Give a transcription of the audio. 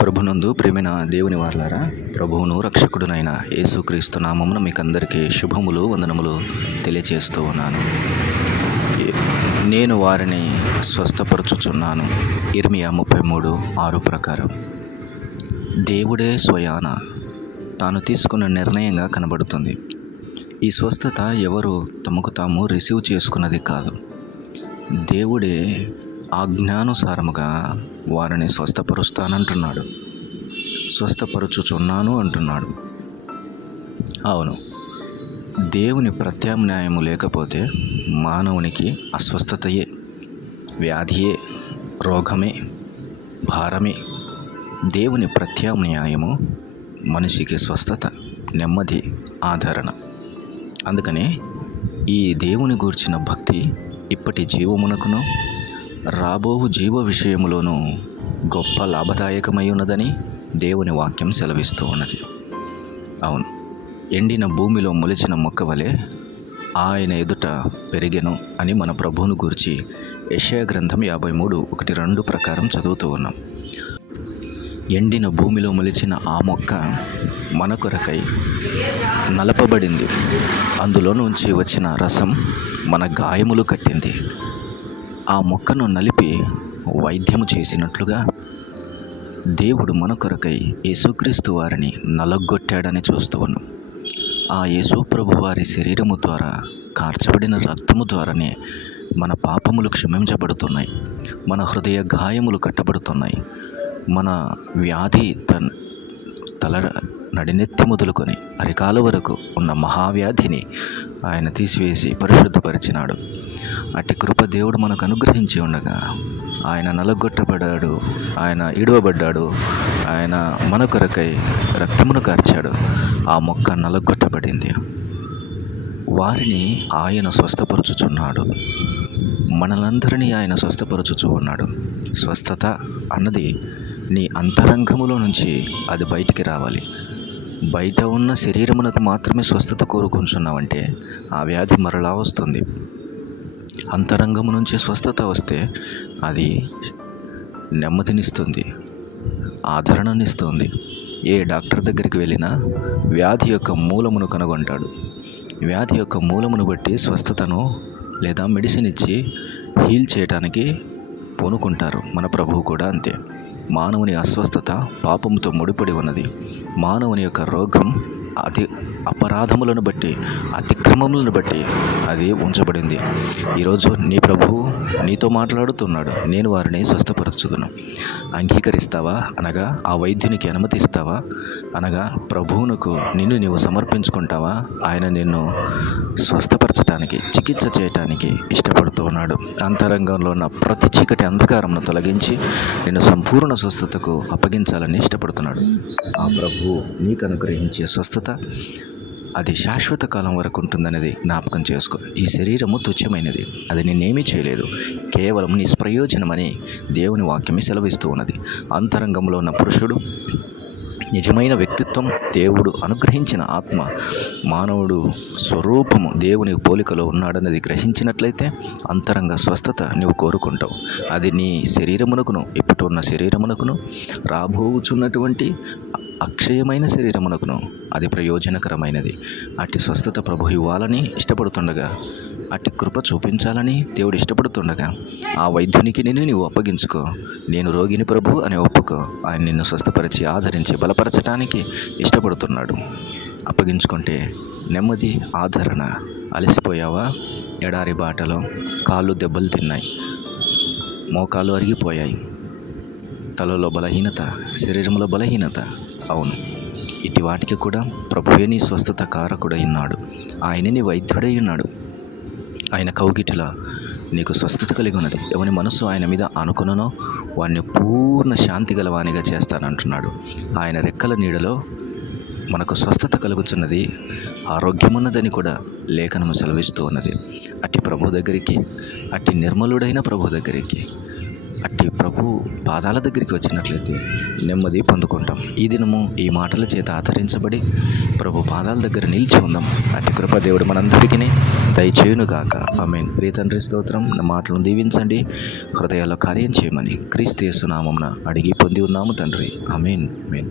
ప్రభునందు ప్రియమైన దేవుని వారలారా, ప్రభువును రక్షకుడునైన యేసుక్రీస్తు నామమున మీకు అందరికీ శుభములు వందనములు తెలియచేస్తూ ఉన్నాను. నేను వారిని స్వస్థపరచుచున్నాను. ఇర్మియా 33:6 ప్రకారం దేవుడే స్వయాన తాను తీసుకున్న నిర్ణయంగా కనబడుతుంది. ఈ స్వస్థత ఎవరు తమకు తాము రిసీవ్ చేసుకున్నది కాదు. దేవుడే ఆజ్ఞానుసారముగా వారిని స్వస్థపరుస్తానంటున్నాడు, స్వస్థపరచుచున్నాను అంటున్నాడు. అవును, దేవుని ప్రత్యామ్నాయము లేకపోతే మానవునికి అస్వస్థతయే, వ్యాధియే, రోగమే, భారమే. దేవుని ప్రత్యామ్నాయము మనిషికి స్వస్థత, నెమ్మది, ఆదరణ. అందుకనే ఈ దేవుని గూర్చిన భక్తి ఇప్పటి జీవమునకును రాబోవు జీవ విషయములోనూ గొప్ప లాభదాయకమై ఉన్నదని దేవుని వాక్యం సెలవిస్తూ ఉన్నది. అవును, ఎండిన భూమిలో మొలిచిన మొక్క వలె ఆయన ఎదుట పెరిగెను అని మన ప్రభువును గూర్చి యెషయా గ్రంథం 53:1-2 ప్రకారం చదువుతూ ఉన్నాం. ఎండిన భూమిలో మొలిచిన ఆ మొక్క మన కొరకై నలపబడింది. అందులో నుంచి వచ్చిన రసం మన గాయములు కట్టింది. ఆ మొక్కను నలిపి వైద్యము చేసినట్లుగా దేవుడు మన కొరకై యేసుక్రీస్తు వారిని నలగొట్టాడని చూస్తూ ఉన్నాం. ఆ యేసు ప్రభు వారి శరీరము ద్వారా కార్చబడిన రక్తము ద్వారానే మన పాపములు క్షమించబడుతున్నాయి, మన హృదయ గాయములు కట్టబడుతున్నాయి. మన వ్యాధి తల నడినెత్తి మొదలుకొని అరికాల వరకు ఉన్న మహావ్యాధిని ఆయన తీసివేసి పరిశుద్ధపరిచినాడు. అట్టి కృప దేవుడు మనకు అనుగ్రహించి ఉండగా ఆయన నలగొట్టబడ్డాడు, ఆయన ఇడవబడ్డాడు, ఆయన మన కొరకై రక్తమును కార్చాడు. ఆ మొక్క నలగొట్టబడింది. వారిని ఆయన స్వస్థపరచుచున్నాడు. మనలందరినీ ఆయన స్వస్థపరచుచూ ఉన్నాడు. స్వస్థత అన్నది నీ అంతరంగములో నుంచి అది బయటికి రావాలి. బయట ఉన్న శరీరమునకు మాత్రమే స్వస్థత కోరుకుంటున్నావంటే ఆ వ్యాధి మరలా వస్తుంది. అంతరంగము నుంచి స్వస్థత వస్తే అది నెమ్మదినిస్తుంది, ఆదరణనిస్తుంది. ఏ డాక్టర్ దగ్గరికి వెళ్ళినా వ్యాధి యొక్క మూలమును కనుగొంటాడు. వ్యాధి యొక్క మూలమును బట్టి స్వస్థతను లేదా మెడిసిన్ ఇచ్చి హీల్ చేయడానికి పూనుకుంటారు. మన ప్రభువు కూడా అంతే. మానవుని అస్వస్థత పాపముతో ముడిపడి ఉన్నది. మానవుని యొక్క రోగం అది అపరాధములను బట్టి, అతిక్రమములను బట్టి అది ఉంచబడింది. ఈరోజు నీ ప్రభువు నీతో మాట్లాడుతున్నాడు. నేను వారిని స్వస్థపరచుదును. అంగీకరిస్తావా? అనగా ఆ వైద్యునికి అనుమతిస్తావా? అనగా ప్రభువునకు నిన్ను నీవు సమర్పించుకుంటావా? ఆయన నిన్ను స్వస్థపరచడానికి, చికిత్స చేయటానికి ఇష్టపడుతూ ఉన్నాడు. అంతరంగంలో ఉన్న ప్రతి చీకటి అంధకారంను తొలగించి నిన్ను సంపూర్ణ స్వస్థతకు అప్పగించాలని ఇష్టపడుతున్నాడు. ఆ ప్రభువు నీకు అనుగ్రహించే స్వస్థత అది శాశ్వత కాలం వరకు ఉంటుందనేది జ్ఞాపకం చేసుకో. ఈ శరీరము తుచ్చమైనది, అది నిన్నేమీ చేయలేదు, కేవలం నిష్ప్రయోజనమని దేవుని వాక్యమే సెలవిస్తూ ఉన్నది. అంతరంగంలో ఉన్న పురుషుడు నిజమైన వ్యక్తిత్వం, దేవుడు అనుగ్రహించిన ఆత్మ, మానవుడు స్వరూపము దేవుని పోలికలో ఉన్నాడనేది గ్రహించినట్లయితే అంతరంగ స్వస్థత నువ్వు కోరుకుంటావు. అది నీ శరీరమునకును, ఇప్పుడు ఉన్న శరీరమునకును, రాబోచున్నటువంటి అక్షయమైన శరీరమునకును అది ప్రయోజనకరమైనది. అట్టి స్వస్థత ప్రభు ఇవ్వాలని ఇష్టపడుతుండగా, అట్టి కృప చూపించాలని దేవుడు ఇష్టపడుతుండగా ఆ వైద్యునికి నిన్ను నీవు అప్పగించుకో. నేను రోగిని ప్రభు అని ఒప్పుకో. ఆయన నిన్ను స్వస్థపరిచి ఆదరించి బలపరచడానికి ఇష్టపడుతున్నాడు. అప్పగించుకుంటే నెమ్మది, ఆదరణ. అలసిపోయావా? ఎడారి బాటలో కాళ్ళు దెబ్బలు తిన్నాయి, మోకాలు అరిగిపోయాయి, తలలో బలహీనత, శరీరంలో బలహీనత. అవును, ఇటు వాటికి కూడా ప్రభువే నీ స్వస్థత కారకుడై ఉన్నాడు. ఆయన నీ వైద్యుడై ఉన్నాడు. ఆయన కౌగిటిలో నీకు స్వస్థత కలిగి ఉన్నది. ఎవని మనసు ఆయన మీద అనుకుననో వాడిని పూర్ణ శాంతి గలవానిగా చేస్తానంటున్నాడు. ఆయన రెక్కల నీడలో మనకు స్వస్థత కలుగుచున్నది, ఆరోగ్యమున్నదని కూడా లేఖనము సెలవిస్తూ ఉన్నది. అట్టి ప్రభు దగ్గరికి, అట్టి నిర్మలుడైన ప్రభు దగ్గరికి, అట్టి ప్రభు పాదాల దగ్గరికి వచ్చినట్లయితే నెమ్మది పొందుకుంటాం. ఈ దినము ఈ మాటల చేత ఆచరించబడి ప్రభు పాదాల దగ్గర నిలిచి ఉందాం. అట్టి కృప దేవుడు మనందరికీ దయచేయునుగాక. ఆమేన్. ప్రియ తండ్రి స్తోత్రం. నా మాటలను దీవించండి, హృదయాల్లో కార్యం చేయమని క్రీస్తు యేసు నామమున అడిగి పొంది ఉన్నాము తండ్రి. ఆమేన్. ఆమేన్.